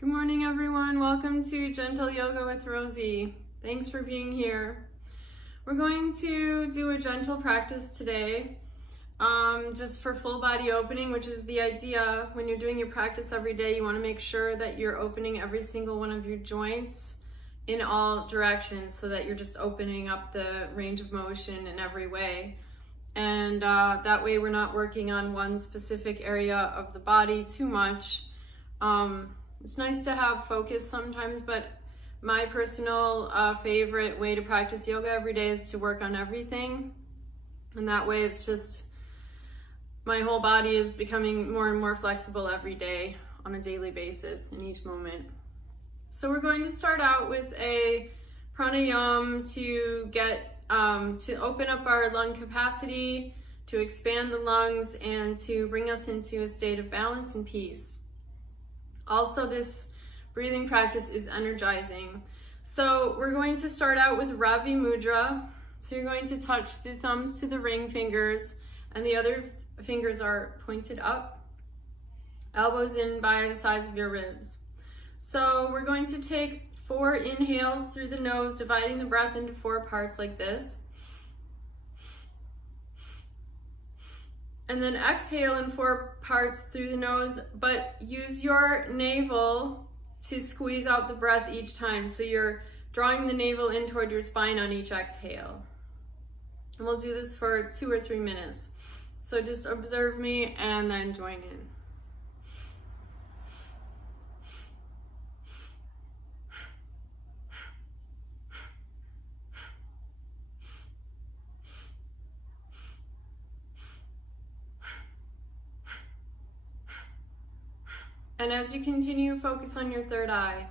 Good morning, everyone. Welcome to Gentle Yoga with Rosie. Thanks for being here. We're going to do a gentle practice today, just for full body opening, which is the idea. When you're doing your practice every day, you want to make sure that you're opening every single one of your joints in all directions so that you're just opening up the range of motion in every way. And that way we're not working on one specific area of the body too much. It's nice to have focus sometimes, but my personal favorite way to practice yoga every day is to work on everything. And that way it's just, my whole body is becoming more and more flexible every day on a daily basis in each moment. So we're going to start out with a pranayama to get, to open up our lung capacity, to expand the lungs, and to bring us into a state of balance and peace. Also, this breathing practice is energizing. So we're going to start out with Ravi Mudra. So you're going to touch the thumbs to the ring fingers, and the other fingers are pointed up, elbows in by the sides of your ribs. So we're going to take 4 inhales through the nose, dividing the breath into 4 parts like this. And then exhale in 4 parts through the nose, but use your navel to squeeze out the breath each time. So you're drawing the navel in toward your spine on each exhale. And we'll do this for 2 or 3 minutes. So just observe me and then join in. And as you continue, focus on your third eye.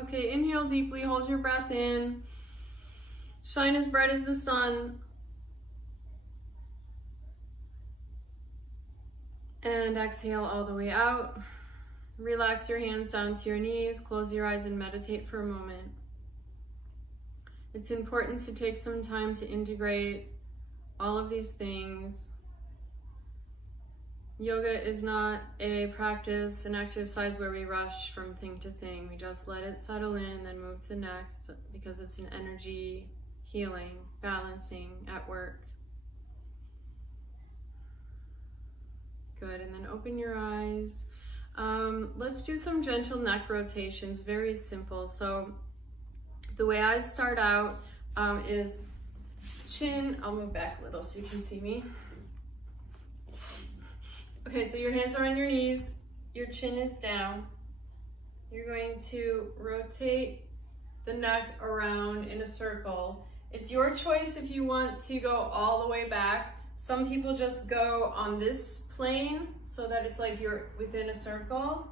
Okay, inhale deeply, hold your breath in, shine as bright as the sun, and exhale all the way out. Relax your hands down to your knees, close your eyes and meditate for a moment. It's important to take some time to integrate all of these things. Yoga is not a practice, an exercise where we rush from thing to thing. We just let it settle in and then move to the next, because it's an energy healing, balancing at work. Good, and then open your eyes. Let's do some gentle neck rotations, very simple. So the way I start out is chin. I'll move back a little so you can see me. Okay, so your hands are on your knees, your chin is down. You're going to rotate the neck around in a circle. It's your choice if you want to go all the way back. Some people just go on this plane so that it's like you're within a circle.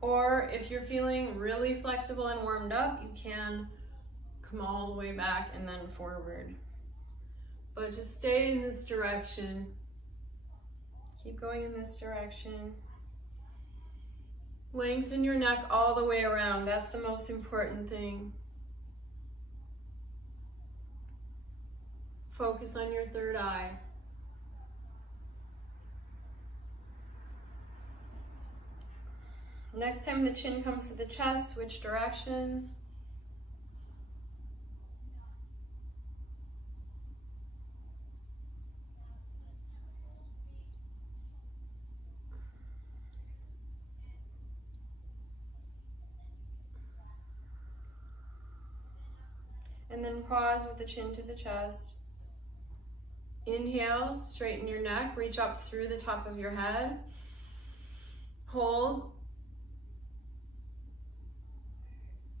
Or if you're feeling really flexible and warmed up, you can come all the way back and then forward. But just stay in this direction. Keep going in this direction. Lengthen your neck all the way around. That's the most important thing. Focus on your third eye. Next time the chin comes to the chest, switch directions. And then pause with the chin to the chest. Inhale, straighten your neck, reach up through the top of your head. Hold.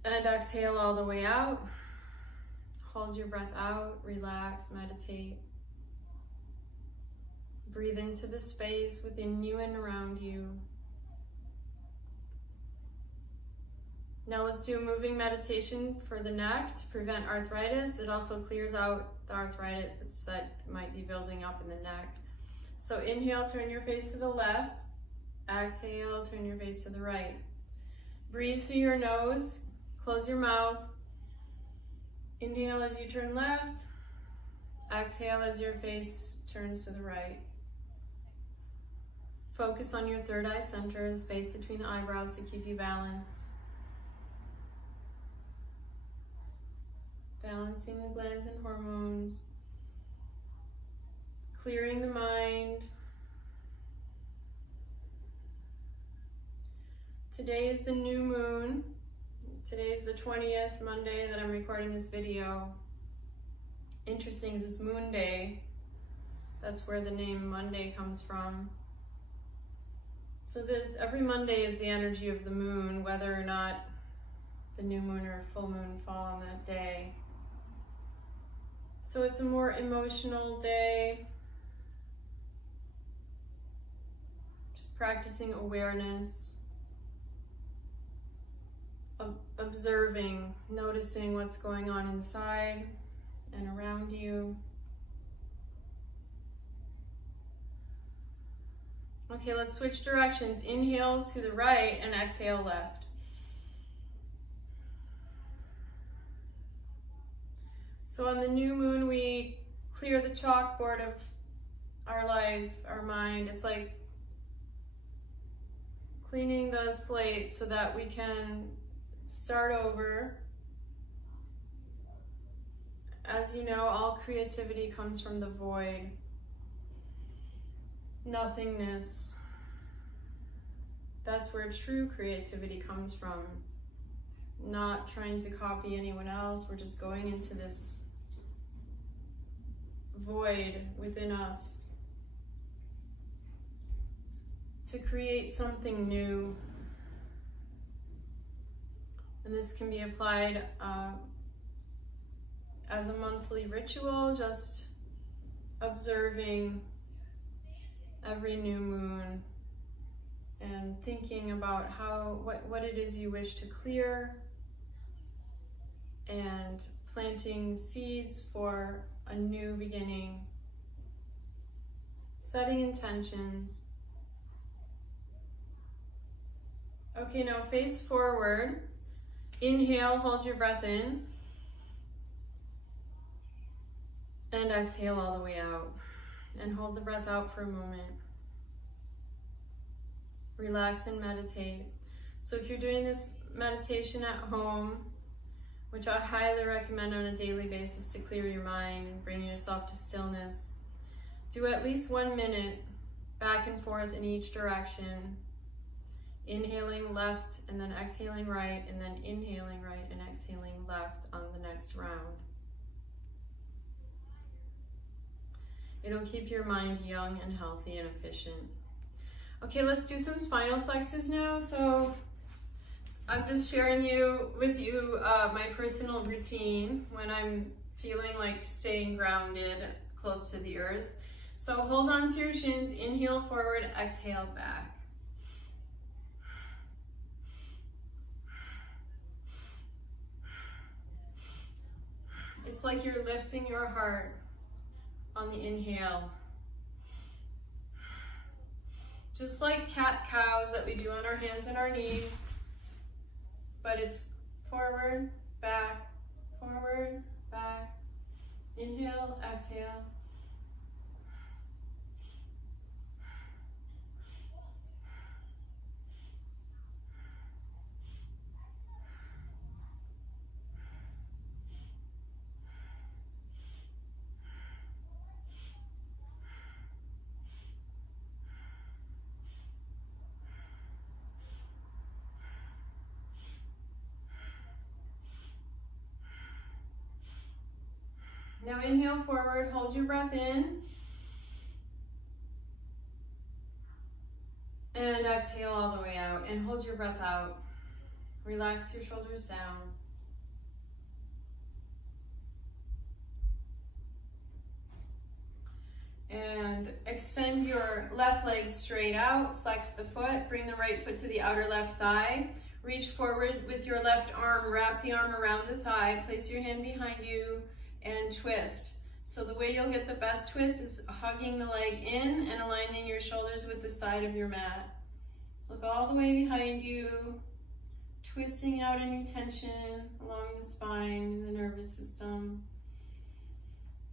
And exhale all the way out. Hold your breath out, relax, meditate. Breathe into the space within you and around you. Now let's do a moving meditation for the neck to prevent arthritis. It also clears out the arthritis that might be building up in the neck. So inhale, turn your face to the left. Exhale, turn your face to the right. Breathe through your nose, close your mouth. Inhale as you turn left. Exhale as your face turns to the right. Focus on your third eye center, the space between the eyebrows to keep you balanced. Balancing the glands and hormones, clearing the mind. Today is the new moon. Today is the 20th Monday that I'm recording this video. Interesting is it's Moon Day. That's where the name Monday comes from. So every Monday is the energy of the moon, whether or not the new moon or full moon fall on that day. So it's a more emotional day. Just practicing awareness, observing, noticing what's going on inside and around you. Okay, let's switch directions. Inhale to the right and exhale left. So on the new moon, we clear the chalkboard of our life, our mind. It's like cleaning the slate so that we can start over. As you know, all creativity comes from the void, nothingness. That's where true creativity comes from. Not trying to copy anyone else. We're just going into this void within us to create something new. And this can be applied as a monthly ritual, just observing every new moon and thinking about what it is you wish to clear, and planting seeds for a new beginning, setting intentions. Okay, now face forward. Inhale, hold your breath in, and exhale all the way out. And hold the breath out for a moment. Relax and meditate. So if you're doing this meditation at home, which I highly recommend on a daily basis to clear your mind and bring yourself to stillness, do at least 1 minute back and forth in each direction. Inhaling left and then exhaling right, and then inhaling right and exhaling left on the next round. It'll keep your mind young and healthy and efficient. Okay, let's do some spinal flexes now. So I'm just sharing with you my personal routine when I'm feeling like staying grounded close to the earth. So hold on to your shins, inhale forward, exhale back. It's like you're lifting your heart on the inhale. just like cat-cows that we do on our hands and our knees, but it's forward, back, forward, back. Inhale, exhale. Now inhale forward, hold your breath in. And exhale all the way out and hold your breath out. Relax your shoulders down. And extend your left leg straight out, flex the foot, bring the right foot to the outer left thigh. Reach forward with your left arm, wrap the arm around the thigh, place your hand behind you, and twist. So the way you'll get the best twist is hugging the leg in and aligning your shoulders with the side of your mat. Look all the way behind you, twisting out any tension along the spine, the nervous system.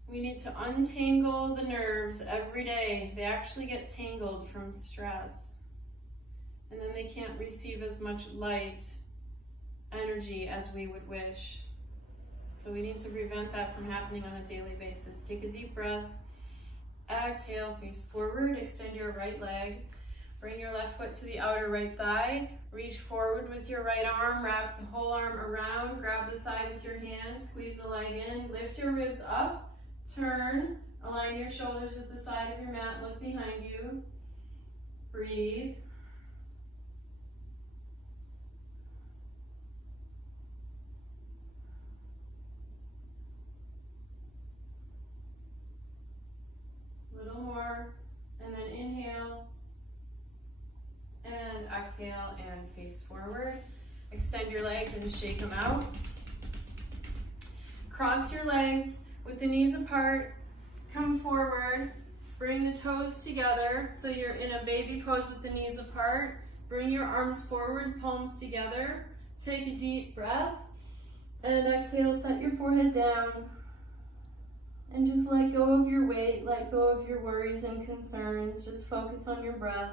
We need to untangle the nerves every day. They actually get tangled from stress. And then they can't receive as much light energy as we would wish. So we need to prevent that from happening on a daily basis. Take a deep breath. Exhale, face forward, extend your right leg. Bring your left foot to the outer right thigh. Reach forward with your right arm, wrap the whole arm around, grab the thigh with your hands, squeeze the leg in, lift your ribs up, turn, align your shoulders with the side of your mat, look behind you. Breathe. Little more, and then inhale, and exhale, and face forward. Extend your legs and shake them out. Cross your legs with the knees apart, come forward, bring the toes together, so you're in a baby pose with the knees apart. Bring your arms forward, palms together. Take a deep breath, and exhale, set your forehead down. And just let go of your weight, let go of your worries and concerns. Just focus on your breath.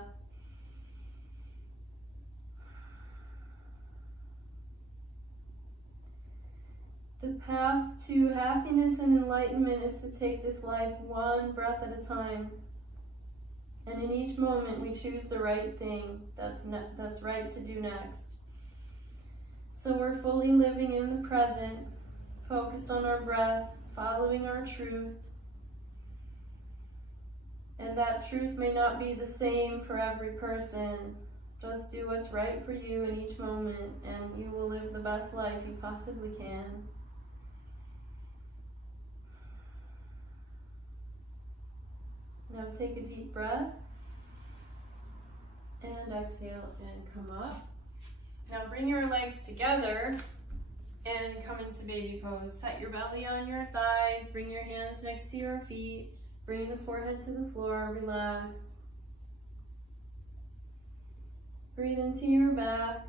The path to happiness and enlightenment is to take this life one breath at a time. And in each moment we choose the right thing that's right to do next. So we're fully living in the present, focused on our breath, following our truth. And that truth may not be the same for every person. Just do what's right for you in each moment, and you will live the best life you possibly can. Now take a deep breath, and exhale and come up. Now bring your legs together and come into baby pose. Set your belly on your thighs, bring your hands next to your feet, bring the forehead to the floor, relax. Breathe into your back.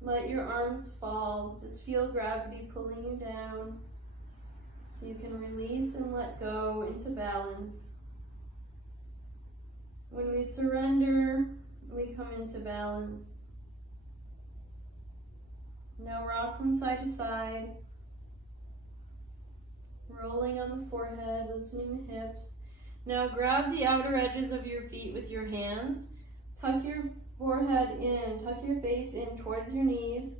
Let your arms fall. Just feel gravity pulling you down so you can release and let go into balance. When we surrender, we come into balance. Now rock from side to side, rolling on the forehead, loosening the hips. Now grab the outer edges of your feet with your hands. Tuck your forehead in, tuck your face in towards your knees.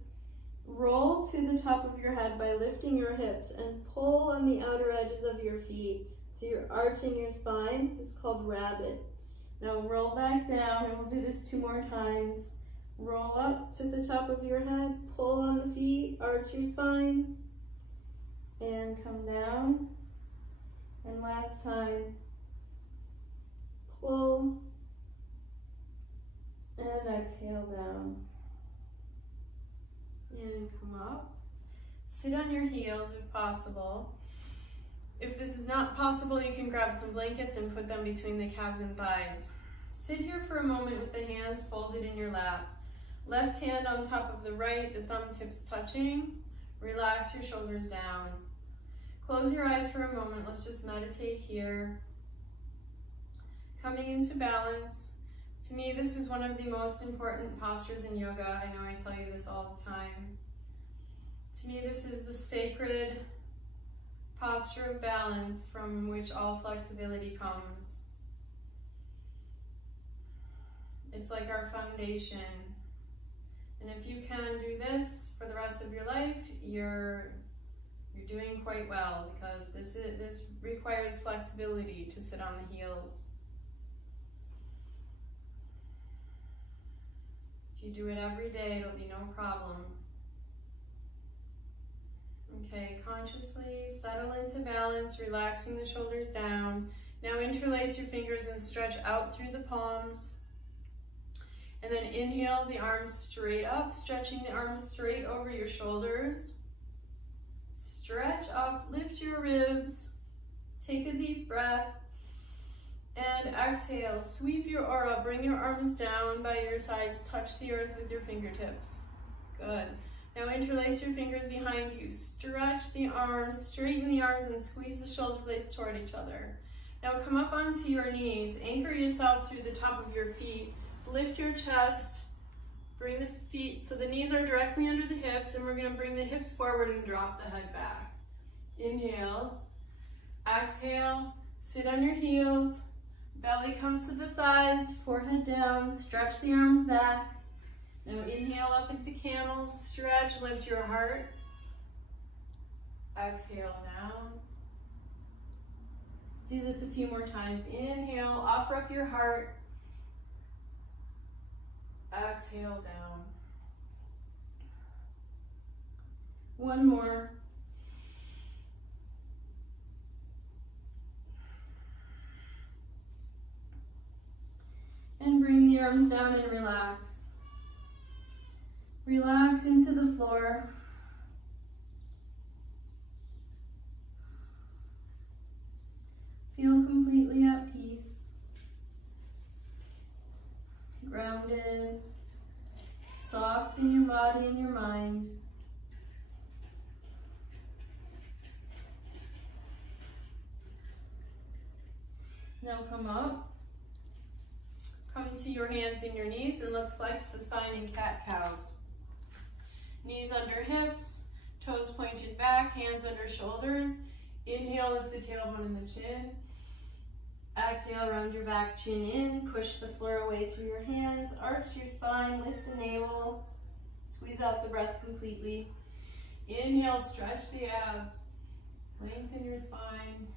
Roll to the top of your head by lifting your hips and pull on the outer edges of your feet. So you're arching your spine. It's called rabbit. Now roll back down, and we'll do this 2 more times. Roll up to the top of your head, pull on the feet, arch your spine, and come down. And last time, pull And exhale down. And come up. Sit on your heels if possible. If this is not possible, you can grab some blankets and put them between the calves and thighs. Sit here for a moment with the hands folded in your lap. Left hand on top of the right, the thumb tips touching. Relax your shoulders down. Close your eyes for a moment. Let's just meditate here. Coming into balance. To me, this is one of the most important postures in yoga. I know I tell you this all the time. To me, this is the sacred posture of balance from which all flexibility comes. It's like our foundation. And if you can do this for the rest of your life, you're doing quite well, because this requires flexibility to sit on the heels. If you do it every day, it'll be no problem. Okay, consciously settle into balance, relaxing the shoulders down. Now interlace your fingers and stretch out through the palms. And then inhale the arms straight up, stretching the arms straight over your shoulders. Stretch up, lift your ribs. Take a deep breath. And exhale, sweep your aura, bring your arms down by your sides, touch the earth with your fingertips. Good. Now interlace your fingers behind you, stretch the arms, straighten the arms, and squeeze the shoulder blades toward each other. Now come up onto your knees, anchor yourself through the top of your feet, lift your chest, bring the feet, so the knees are directly under the hips, and we're going to bring the hips forward and drop the head back. Inhale, exhale, sit on your heels, belly comes to the thighs, forehead down, stretch the arms back. Now inhale up into camel, stretch, lift your heart. Exhale down. Do this a few more times. Inhale, offer up your heart. Exhale down. One more. And bring the arms down and relax. Relax into the floor. Feel completely at peace. Grounded. Soft in your body and your mind. Now come up. Come to your hands and your knees, and let's flex the spine in cat-cows. Knees under hips, toes pointed back, hands under shoulders. Inhale, lift the tailbone and the chin. Exhale, round your back, chin in, push the floor away through your hands, arch your spine, lift the navel, squeeze out the breath completely. Inhale, stretch the abs, lengthen your spine.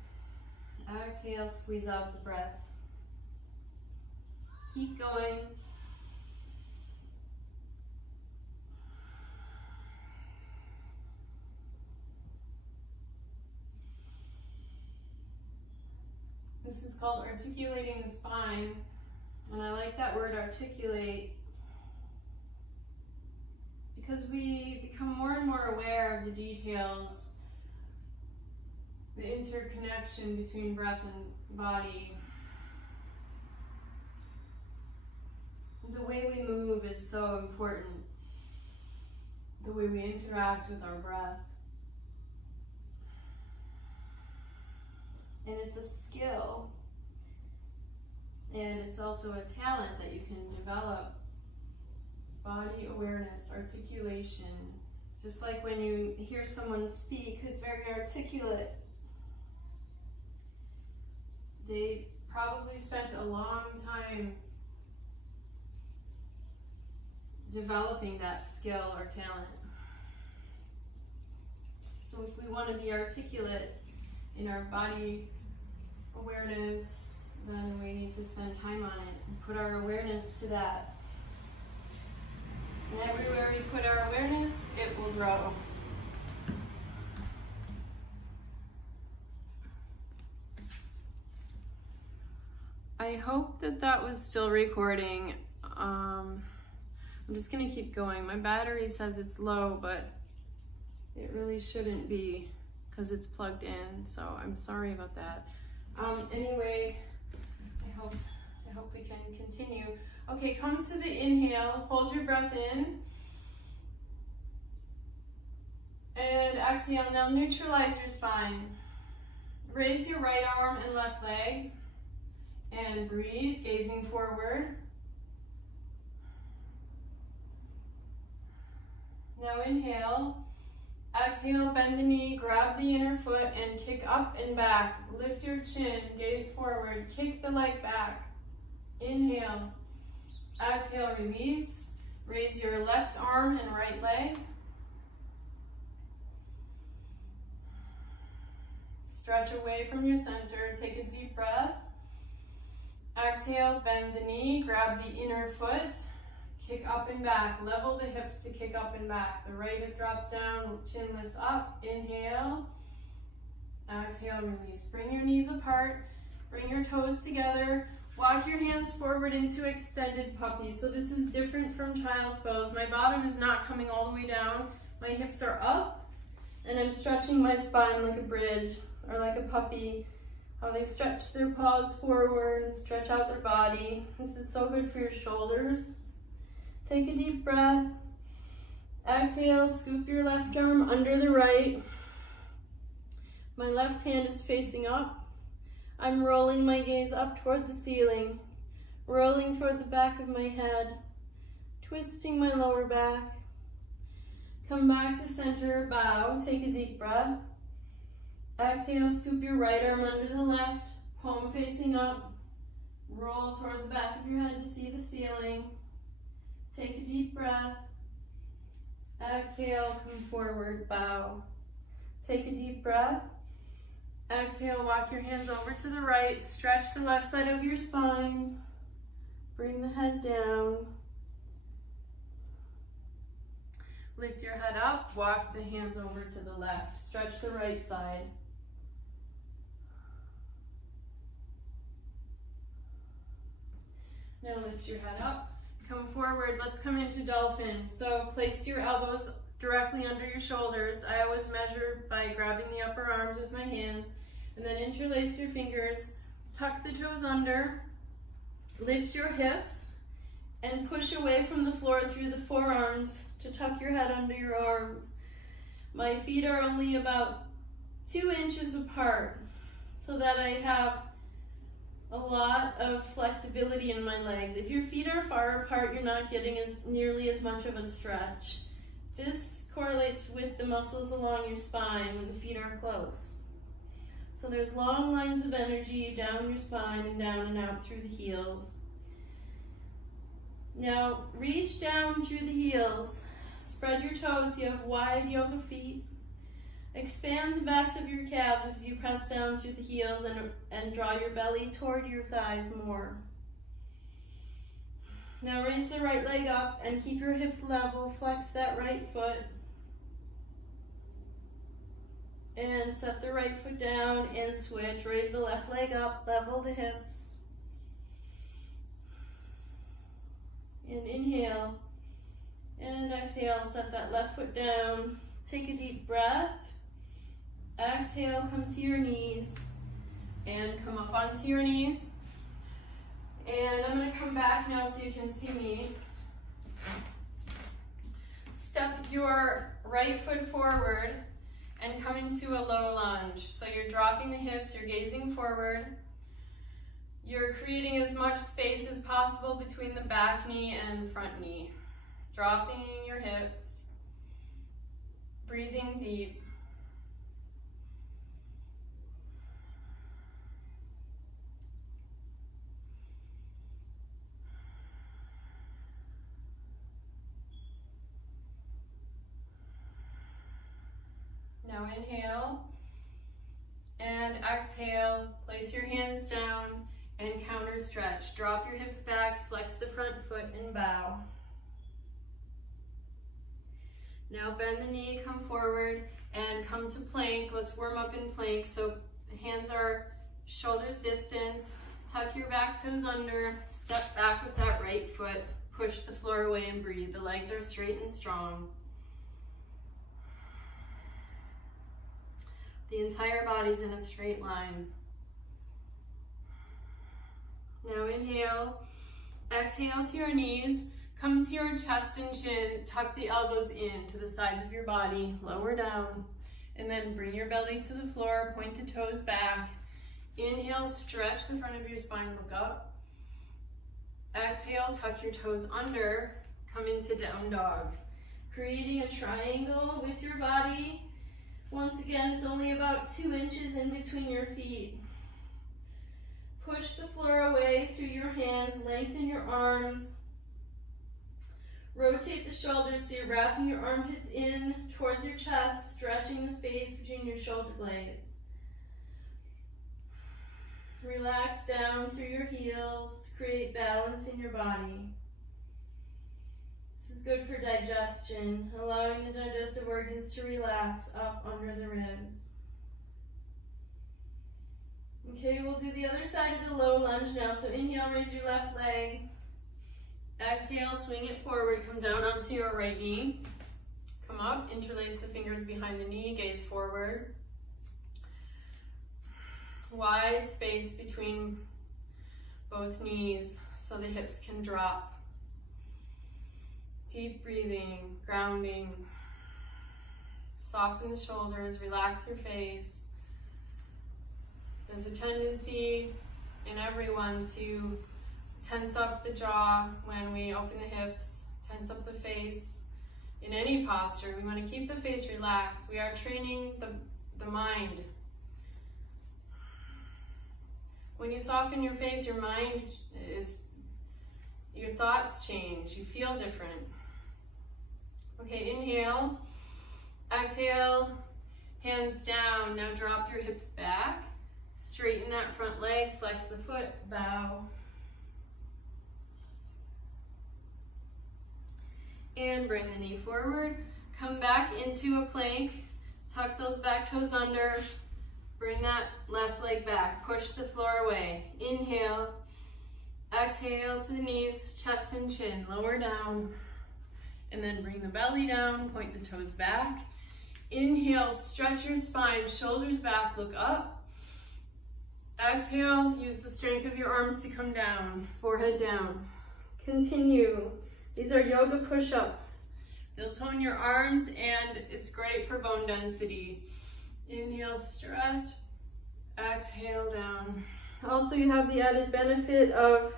Exhale, squeeze out the breath. Keep going. This is called articulating the spine, and I like that word, articulate, because we become more and more aware of the details, the interconnection between breath and body. The way we move is so important, the way we interact with our breath. And it's a skill, and it's also a talent that you can develop. Body awareness, articulation. Just like when you hear someone speak who's very articulate, they probably spent a long time developing that skill or talent. So if we want to be articulate in our body awareness, then we need to spend time on it and put our awareness to that. And everywhere we put our awareness, it will grow. I hope that that was still recording. I'm just gonna keep going. My battery says it's low, but it really shouldn't be because it's plugged in, so I'm sorry about that. Anyway, I hope we can continue. Okay, come to the inhale, hold your breath in, and exhale. Now neutralize your spine. Raise your right arm and left leg, and breathe, gazing forward. Now inhale, exhale, bend the knee, grab the inner foot and kick up and back. Lift your chin, gaze forward, kick the leg back. Inhale, exhale, release. Raise your left arm and right leg. Stretch away from your center, take a deep breath. Exhale, bend the knee, grab the inner foot. Kick up and back, level the hips to kick up and back. The right hip drops down, chin lifts up. Inhale, exhale, release. Bring your knees apart, bring your toes together. Walk your hands forward into extended puppy. So this is different from child's pose. My bottom is not coming all the way down. My hips are up, and I'm stretching my spine like a bridge, or like a puppy. How they stretch their paws forward and stretch out their body. This is so good for your shoulders. Take a deep breath. Exhale, scoop your left arm under the right. My left hand is facing up. I'm rolling my gaze up toward the ceiling, rolling toward the back of my head, twisting my lower back. Come back to center, bow, take a deep breath. Exhale, scoop your right arm under the left, palm facing up. Roll toward the back of your head to see the ceiling. Take a deep breath. Exhale, come forward, bow. Take a deep breath. Exhale, walk your hands over to the right. Stretch the left side of your spine. Bring the head down. Lift your head up. Walk the hands over to the left. Stretch the right side. Now lift your head up. Come forward, let's come into dolphin. So place your elbows directly under your shoulders. I always measure by grabbing the upper arms with my hands, and then interlace your fingers, tuck the toes under, lift your hips, and push away from the floor through the forearms to tuck your head under your arms. My feet are only about 2 inches apart so that I have a lot of flexibility in my legs. If your feet are far apart, you're not getting nearly as much of a stretch. This correlates with the muscles along your spine when the feet are close. So there's long lines of energy down your spine and down and out through the heels. Now reach down through the heels. Spread your toes, you have wide yoga feet. Expand the backs of your calves as you press down through the heels and draw your belly toward your thighs more. Now raise the right leg up and keep your hips level. Flex that right foot. And set the right foot down and switch. Raise the left leg up, level the hips. And inhale. And exhale, set that left foot down. Take a deep breath. Exhale, come to your knees. And come up onto your knees. And I'm going to come back now so you can see me. Step your right foot forward and come into a low lunge. So you're dropping the hips, you're gazing forward. You're creating as much space as possible between the back knee and front knee. Dropping your hips, breathing deep. Now inhale and exhale. Place your hands down and counter stretch. Drop your hips back, flex the front foot and bow. Now bend the knee, come forward and come to plank. Let's warm up in plank. So hands are shoulders distance. Tuck your back toes under. Step back with that right foot. Push the floor away and breathe. The legs are straight and strong. The entire body's in a straight line. Now inhale, exhale to your knees, come to your chest and chin, tuck the elbows in to the sides of your body, lower down, and then bring your belly to the floor, point the toes back. Inhale, stretch the front of your spine, look up. Exhale, tuck your toes under, come into down dog. Creating a triangle with your body. Once again, it's only about 2 inches in between your feet. Push the floor away through your hands, lengthen your arms. Rotate the shoulders so you're wrapping your armpits in towards your chest, stretching the space between your shoulder blades. Relax down through your heels, create balance in your body. This is good for digestion, allowing the digestive organs to relax up under the ribs. Okay, we'll do the other side of the low lunge now. So inhale, raise your left leg. Exhale, swing it forward, come down onto your right knee. Come up, interlace the fingers behind the knee, gaze forward. Wide space between both knees so the hips can drop. Deep breathing, grounding. Soften the shoulders, relax your face. There's a tendency in everyone to tense up the jaw when we open the hips, tense up the face. In any posture, we want to keep the face relaxed. We are training the mind. When you soften your face, your mind your thoughts change. You feel different. Okay, inhale, exhale, hands down. Now drop your hips back. Straighten that front leg, flex the foot, bow. And bring the knee forward. Come back into a plank. Tuck those back toes under. Bring that left leg back. Push the floor away. Inhale. Exhale to the knees, chest and chin. Lower down. And then bring the belly down. Point the toes back. Inhale, stretch your spine, shoulders back, look up. Exhale, use the strength of your arms to come down, forehead down. Continue. These are yoga push-ups. They'll tone your arms and it's great for bone density. Inhale, stretch. Exhale, down. Also, you have the added benefit of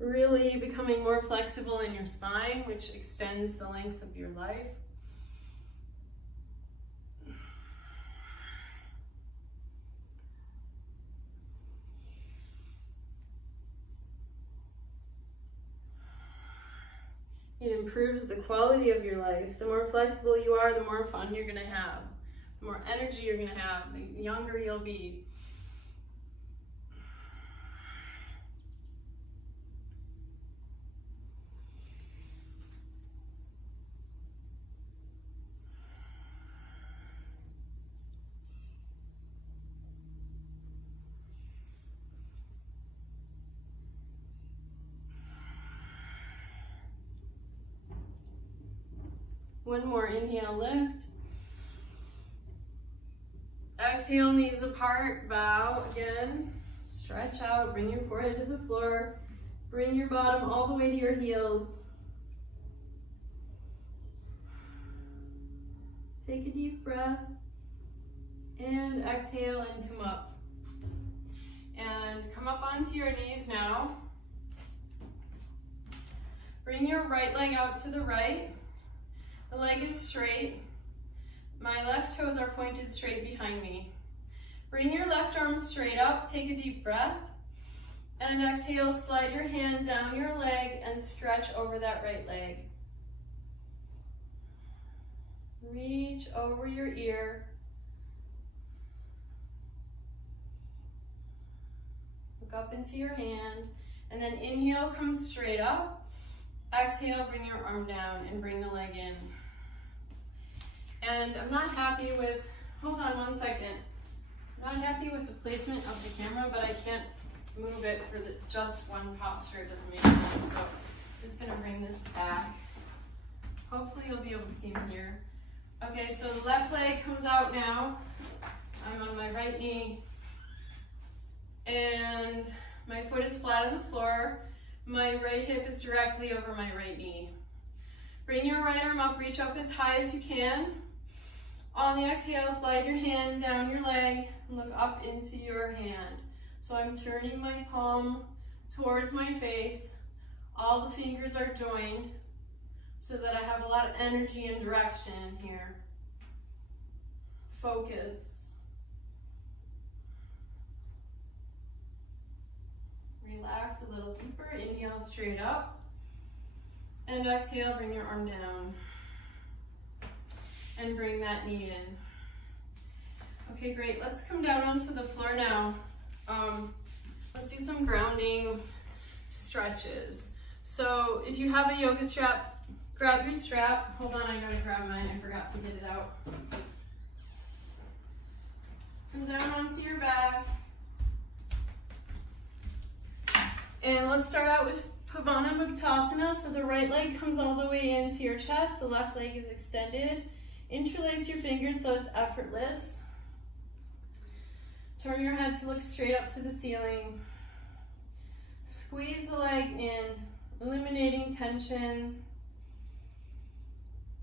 really becoming more flexible in your spine, which extends the length of your life. It improves the quality of your life. The more flexible you are, the more fun you're gonna have. The more energy you're gonna have, the younger you'll be. One more, inhale, lift. Exhale, knees apart, bow again. Stretch out, bring your forehead to the floor. Bring your bottom all the way to your heels. Take a deep breath. And exhale and come up. And come up onto your knees now. Bring your right leg out to the right. The leg is straight. My left toes are pointed straight behind me. Bring your left arm straight up, take a deep breath, and exhale, slide your hand down your leg and stretch over that right leg. Reach over your ear. Look up into your hand, and then inhale, come straight up. Exhale, bring your arm down and bring the leg in. And I'm not happy with, hold on one second. I'm not happy with the placement of the camera, but I can't move it for just one posture. It doesn't make sense. So Just gonna bring this back. Hopefully you'll be able to see me here. Okay, so the left leg comes out now. I'm on my right knee. And my foot is flat on the floor. My right hip is directly over my right knee. Bring your right arm up, reach up as high as you can. On the exhale, slide your hand down your leg and look up into your hand. So I'm turning my palm towards my face. All the fingers are joined so that I have a lot of energy and direction here. Focus. Relax a little deeper. Inhale straight up. And exhale, bring your arm down. And bring that knee in. Okay, great. Let's come down onto the floor now. Let's do some grounding stretches. So if you have a yoga strap, grab your strap. Hold on, I gotta grab mine. I forgot to get it out. Come down onto your back. And let's start out with Pavana Bhuktasana. So the right leg comes all the way into your chest. The left leg is extended. Interlace your fingers so it's effortless. Turn your head to look straight up to the ceiling. Squeeze the leg in, eliminating tension,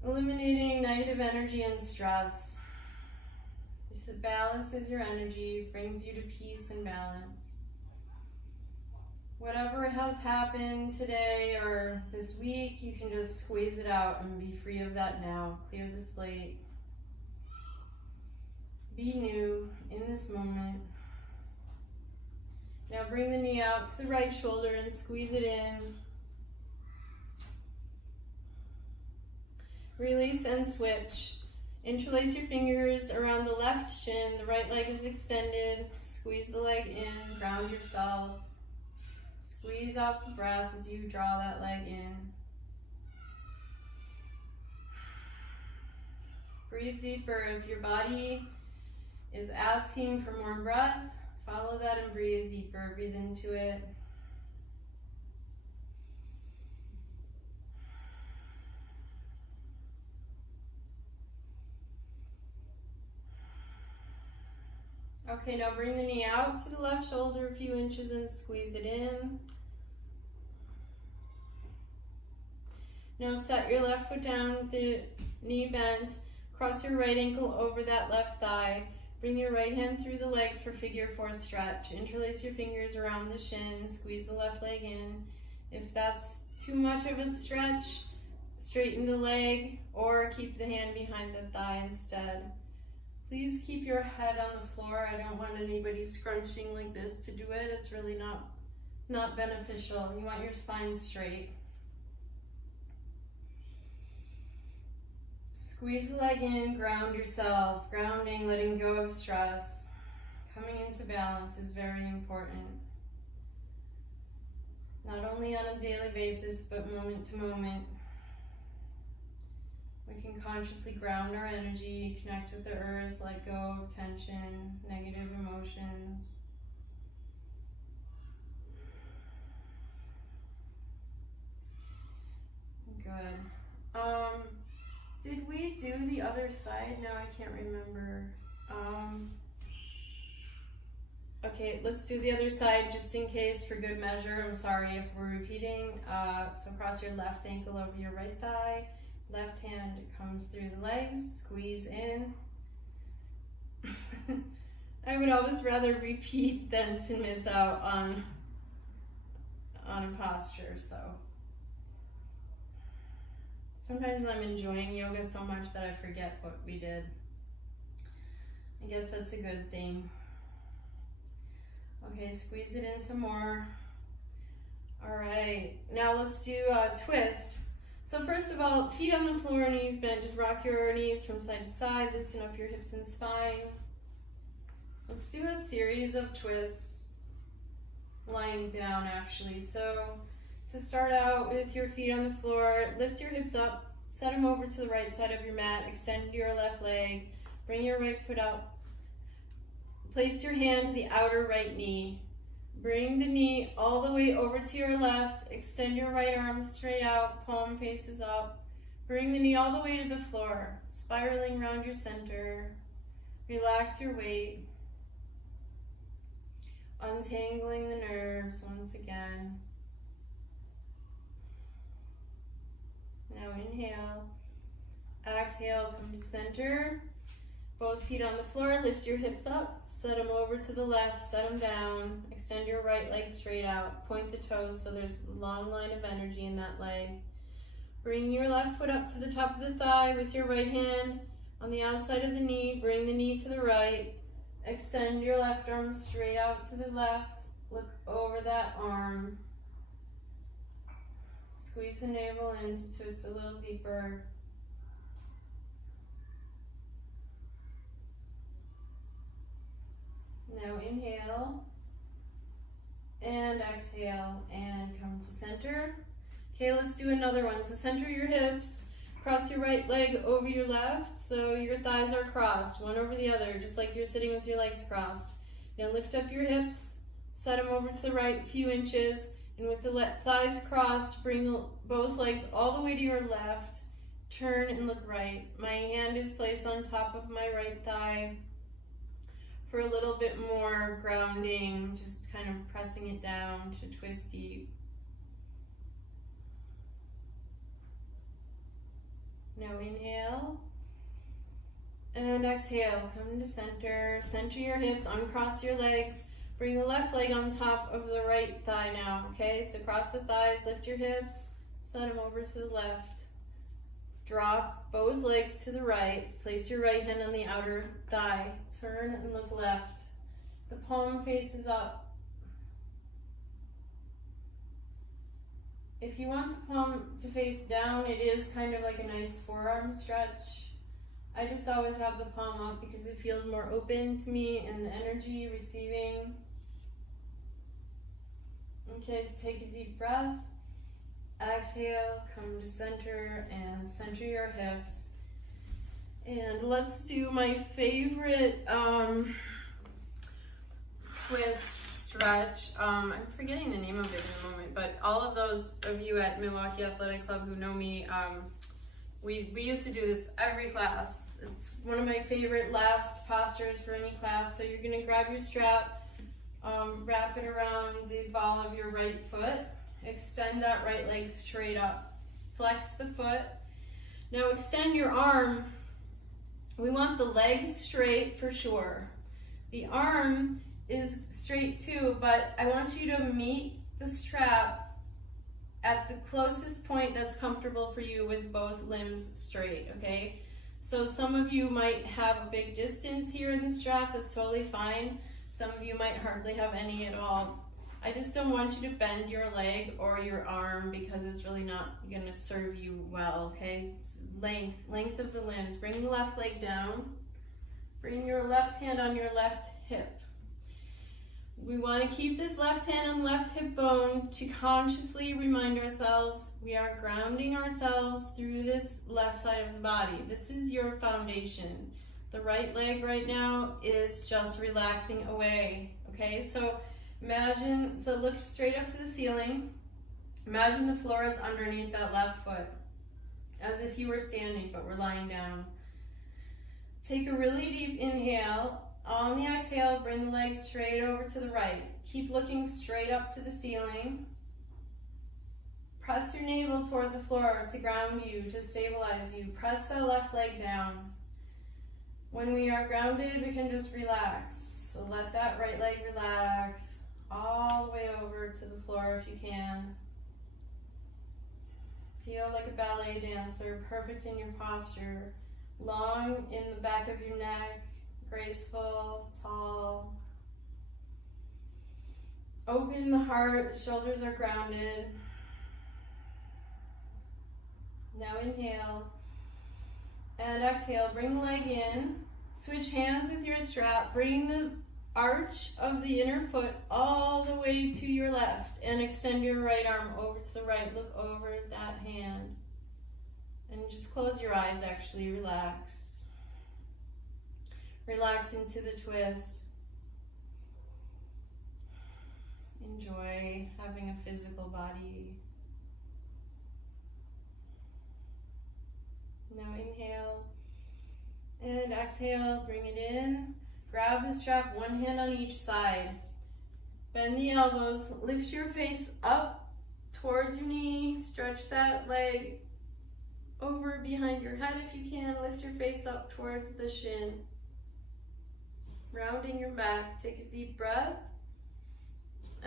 eliminating negative energy and stress. This balances your energies, brings you to peace and balance. Whatever has happened today or this week, you can just squeeze it out and be free of that now. Clear the slate. Be new in this moment. Now bring the knee out to the right shoulder and squeeze it in. Release and switch. Interlace your fingers around the left shin. The right leg is extended. Squeeze the leg in. Ground yourself. Squeeze out the breath as you draw that leg in. Breathe deeper. If your body is asking for more breath, follow that and breathe deeper. Breathe into it. Okay, now bring the knee out to the left shoulder a few inches and squeeze it in. Now set your left foot down with the knee bent. Cross your right ankle over that left thigh. Bring your right hand through the legs for figure four stretch. Interlace your fingers around the shin. Squeeze the left leg in. If that's too much of a stretch, straighten the leg or keep the hand behind the thigh instead. Please keep your head on the floor. I don't want anybody scrunching like this to do it. It's really not beneficial. You want your spine straight. Squeeze the leg in, ground yourself. Grounding, letting go of stress. Coming into balance is very important. Not only on a daily basis, but moment to moment. We can consciously ground our energy, connect with the earth, let go of tension, negative emotions. Good. Did we do the other side? No, I can't remember. Okay, let's do the other side just in case for good measure. I'm sorry if we're repeating. So cross your left ankle over your right thigh. Left hand comes through the legs, squeeze in. I would always rather repeat than to miss out on a posture, so. Sometimes I'm enjoying yoga so much that I forget what we did. I guess that's a good thing. Okay, squeeze it in some more. All right, now let's do a twist. So first of all, feet on the floor, knees bent. Just rock your knees from side to side. Loosen up your hips and spine. Let's do a series of twists, lying down actually. So to start out with your feet on the floor, lift your hips up, set them over to the right side of your mat, extend your left leg, bring your right foot up. Place your hand to the outer right knee. Bring the knee all the way over to your left. Extend your right arm straight out, palm faces up. Bring the knee all the way to the floor, spiraling around your center. Relax your weight. Untangling the nerves once again. Now inhale. Exhale, come to center. Both feet on the floor, lift your hips up. Set them over to the left, set them down. Extend your right leg straight out. Point the toes so there's a long line of energy in that leg. Bring your left foot up to the top of the thigh with your right hand on the outside of the knee. Bring the knee to the right. Extend your left arm straight out to the left. Look over that arm. Squeeze the navel in to twist a little deeper. Now inhale and exhale and come to center. Okay, let's do another one. So center your hips, cross your right leg over your left so your thighs are crossed, one over the other, just like you're sitting with your legs crossed. Now lift up your hips, set them over to the right a few inches, and with the thighs crossed, bring both legs all the way to your left. Turn and look right. My hand is placed on top of my right thigh for a little bit more grounding, just kind of pressing it down to twist deep. Now inhale and exhale, come to center. Center your hips, uncross your legs. Bring the left leg on top of the right thigh now, okay? So cross the thighs, lift your hips, set them over to the left. Drop both legs to the right. Place your right hand on the outer thigh. Turn and look left. The palm faces up. If you want the palm to face down, it is kind of like a nice forearm stretch. I just always have the palm up because it feels more open to me and the energy receiving. Okay, take a deep breath. Exhale, come to center and center your hips. And let's do my favorite twist stretch. I'm forgetting the name of it in a moment, but all of those of you at Milwaukee Athletic Club who know me, we used to do this every class. It's one of my favorite last postures for any class. So you're gonna grab your strap, wrap it around the ball of your right foot. Extend that right leg straight up. Flex the foot. Now extend your arm. We want the leg straight for sure. The arm is straight too, but I want you to meet the strap at the closest point that's comfortable for you with both limbs straight, okay? So some of you might have a big distance here in the strap, that's totally fine. Some of you might hardly have any at all. I just don't want you to bend your leg or your arm because it's really not gonna serve you well, okay? It's length of the limbs. Bring the left leg down. Bring your left hand on your left hip. We wanna keep this left hand on left hip bone to consciously remind ourselves we are grounding ourselves through this left side of the body. This is your foundation. The right leg right now is just relaxing away, okay? So imagine, so look straight up to the ceiling. Imagine the floor is underneath that left foot, as if you were standing, but we're lying down. Take a really deep inhale. On the exhale, bring the legs straight over to the right. Keep looking straight up to the ceiling. Press your navel toward the floor to ground you, to stabilize you. Press that left leg down. When we are grounded, we can just relax. So let that right leg relax all the way over to the floor if you can. Feel like a ballet dancer, perfect in your posture. Long in the back of your neck, graceful, tall. Open the heart, the shoulders are grounded. Now inhale and exhale, bring the leg in. Switch hands with your strap, bring the arch of the inner foot all the way to your left and extend your right arm over to the right. Look over that hand and just close your eyes, actually relax. Relax into the twist. enjoy having a physical body. Now inhale and exhale, bring it in. Grab the strap, one hand on each side. Bend the elbows, lift your face up towards your knee, stretch that leg over behind your head if you can. Lift your face up towards the shin. Rounding your back, take a deep breath.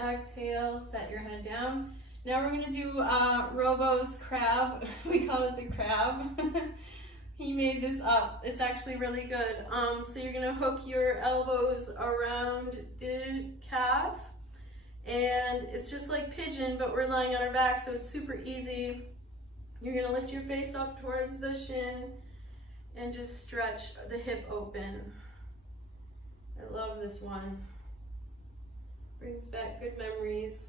Exhale, set your head down. Now we're going to do Robo's crab. We call it the crab. He made this up. It's actually really good. So you're going to hook your elbows around the calf. And it's just like pigeon, but we're lying on our back, so it's super easy. You're going to lift your face up towards the shin and just stretch the hip open. I love this one. Brings back good memories.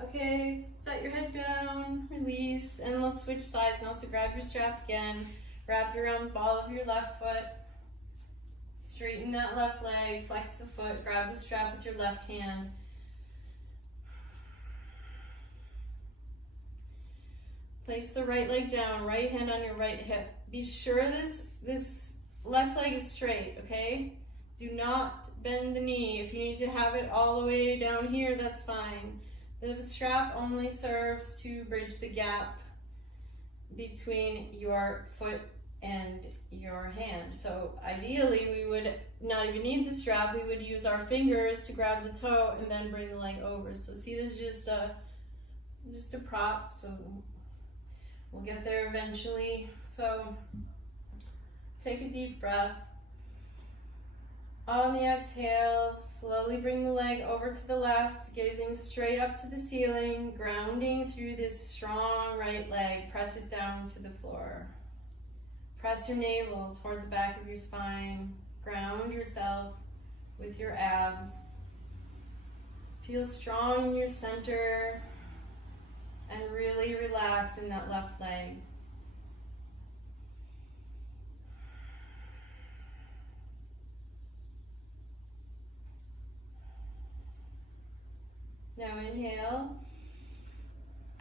Okay, set your head down, release, and let's switch sides now. So grab your strap again, wrap it around the ball of your left foot, straighten that left leg, flex the foot, grab the strap with your left hand. Place the right leg down, right hand on your right hip. Be sure this left leg is straight, okay? Do not bend the knee. If you need to have it all the way down here, that's fine. The strap only serves to bridge the gap between your foot and your hand. So ideally, we would not even need the strap. We would use our fingers to grab the toe and then bring the leg over. So see, this is just a prop. So we'll get there eventually. So take a deep breath. On the exhale, slowly bring the leg over to the left, gazing straight up to the ceiling, grounding through this strong right leg. Press it down to the floor. Press your navel toward the back of your spine. Ground yourself with your abs. Feel strong in your center and really relax in that left leg. Now inhale,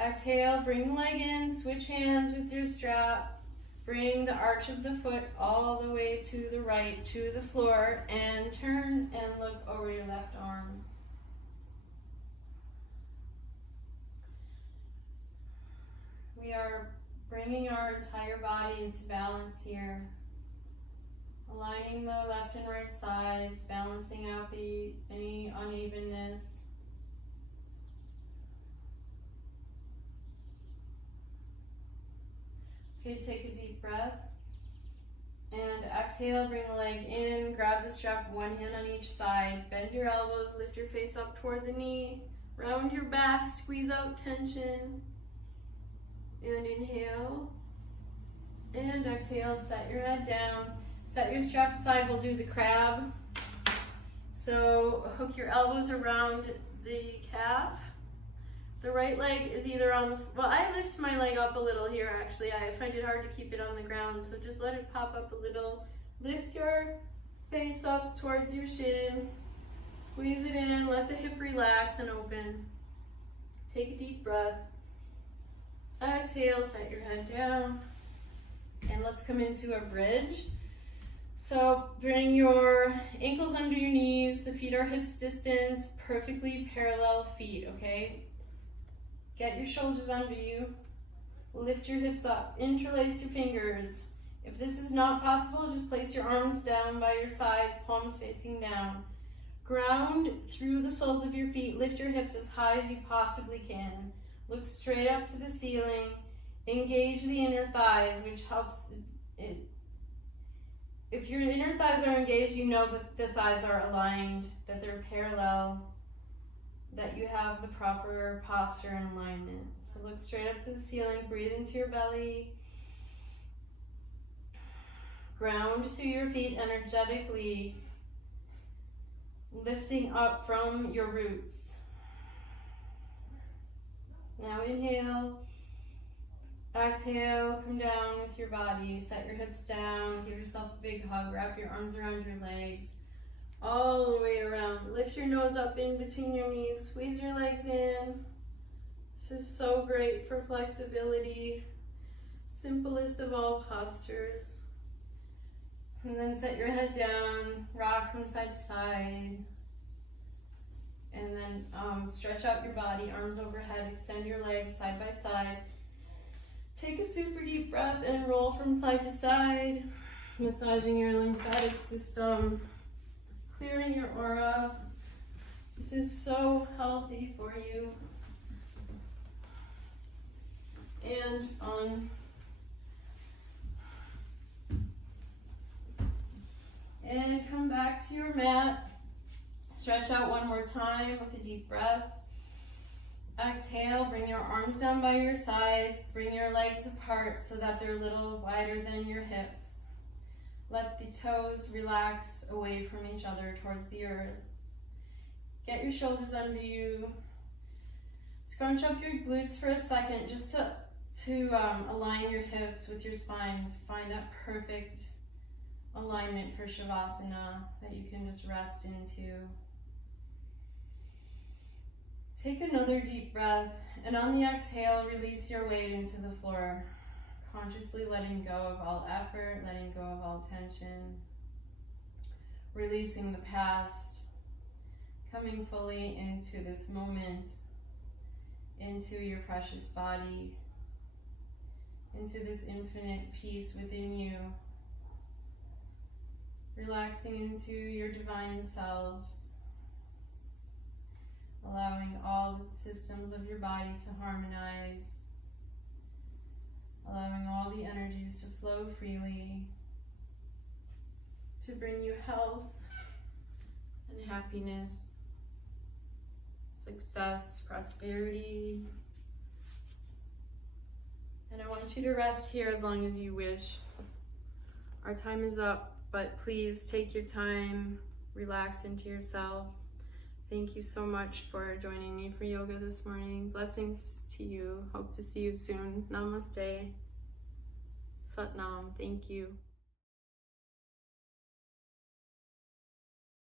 exhale, bring the leg in, switch hands with your strap, bring the arch of the foot all the way to the right, to the floor, and turn and look over your left arm. We are bringing our entire body into balance here, aligning the left and right sides, balancing out any unevenness. Okay, take a deep breath and exhale, bring the leg in, grab the strap, one hand on each side, bend your elbows, lift your face up toward the knee, round your back, squeeze out tension, and inhale, and exhale, set your head down, set your strap aside, we'll do the crab. So hook your elbows around the calf. The right leg is either on the, well, I lift my leg up a little here actually. I find it hard to keep it on the ground, so just let it pop up a little. Lift your face up towards your shin. Squeeze it in, let the hip relax and open. Take a deep breath. Exhale, set your head down. And let's come into a bridge. So bring your ankles under your knees, the feet are hips distance, perfectly parallel feet, okay? Get your shoulders under you, lift your hips up, interlace your fingers. If this is not possible, just place your arms down by your sides, palms facing down. Ground through the soles of your feet, lift your hips as high as you possibly can. Look straight up to the ceiling, engage the inner thighs, which helps. If your inner thighs are engaged, you know that the thighs are aligned, that they're parallel, that you have the proper posture and alignment. So look straight up to the ceiling, breathe into your belly. Ground through your feet energetically, lifting up from your roots. Now inhale, exhale, come down with your body, set your hips down, give yourself a big hug, wrap your arms around your legs. all the way around. Lift your nose up in between your knees, squeeze your legs in. This is so great for flexibility. Simplest of all postures. And then set your head down, rock from side to side. And then stretch out your body, arms overhead, extend your legs side by side. Take a super deep breath and roll from side to side, massaging your lymphatic system, clearing your aura. This is so healthy for you. And fun. And come back to your mat. Stretch out one more time with a deep breath. Exhale, bring your arms down by your sides. Bring your legs apart so that they're a little wider than your hips. Let the toes relax away from each other towards the earth. Get your shoulders under you. Scrunch up your glutes for a second just to align your hips with your spine. Find that perfect alignment for Shavasana that you can just rest into. Take another deep breath, and on the exhale, release your weight into the floor, consciously letting go of all effort, letting go of all tension, releasing the past, coming fully into this moment, into your precious body, into this infinite peace within you, relaxing into your divine self, allowing all the systems of your body to harmonize, allowing all the energies to flow freely, to bring you health and happiness, success, prosperity. And I want you to rest here as long as you wish. Our time is up, but please take your time, relax into yourself. Thank you so much for joining me for yoga this morning. Blessings to you. Hope to see you soon. Namaste. Sat Nam. Thank you.